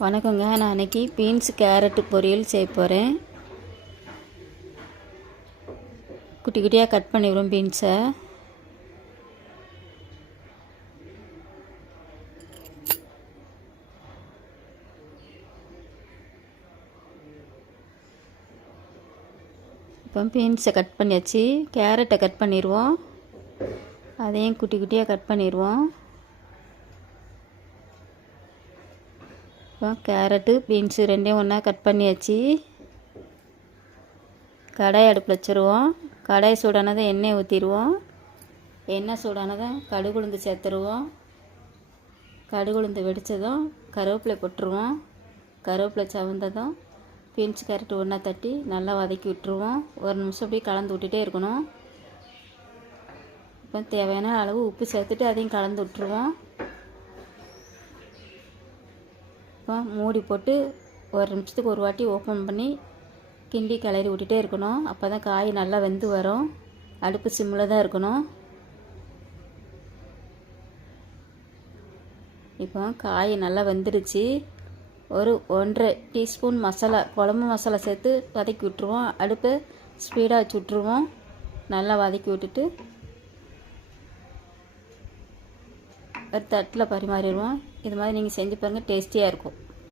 வணக்கங்க. நான் அன்றைக்கி பீன்ஸ் கேரட்டு பொரியல் செய்ய போகிறேன். குட்டி குட்டியாக கட் பண்ணிடுவோம் பீன்ஸை. இப்போ பீன்ஸை கட் பண்ணியாச்சு. கேரட்டை கட் பண்ணிடுவோம். அதையும் குட்டி குட்டியாக கட் பண்ணிடுவோம். இப்போ கேரட்டு பீன்ஸு ரெண்டையும் ஒன்றா கட் பண்ணியாச்சு. கடாய் அடுப்பில் வச்சுருவோம். கடாய் சூடானதை எண்ணெய் ஊற்றிடுவோம். எண்ணெய் சூடானதை கடுகு உளுந்து சேர்த்துருவோம். கடுகு உளுந்து வெடித்ததும் கருவேப்பிலை போட்டுருவோம். கருவேப்பிலை சவந்ததும் பீன்ஸ் கேரட்டு ஒன்றா தட்டி நல்லா வதக்கி விட்டுருவோம். ஒரு நிமிஷம் அப்படியே கலந்து விட்டுட்டே இருக்கணும். இப்போ தேவையான அளவு உப்பு சேர்த்துட்டு அதையும் கலந்து விட்டுருவோம். இப்போ மூடி போட்டு ஒரு நிமிஷத்துக்கு ஒரு வாட்டி ஓப்பன் பண்ணி கிண்டி கிளறி விட்டுட்டே இருக்கணும். அப்போ தான் காய் நல்லா வெந்து வரும். அடுப்பு சிம்மில் தான் இருக்கணும். இப்போ காய் நல்லா வெந்துடுச்சு. ஒரு 1.5 டீஸ்பூன் மசாலா, குழம்பு மசாலா சேர்த்து வதக்கி விட்டுருவோம். அடுப்பை ஸ்பீடாக வச்சு விட்ருவோம். நல்லா வதக்கி விட்டுட்டு ஒரு தட்டில் பரிமாறிடுவோம். இது மாதிரி நீங்கள் செஞ்சு பாருங்கள், டேஸ்டியாக இருக்கும்.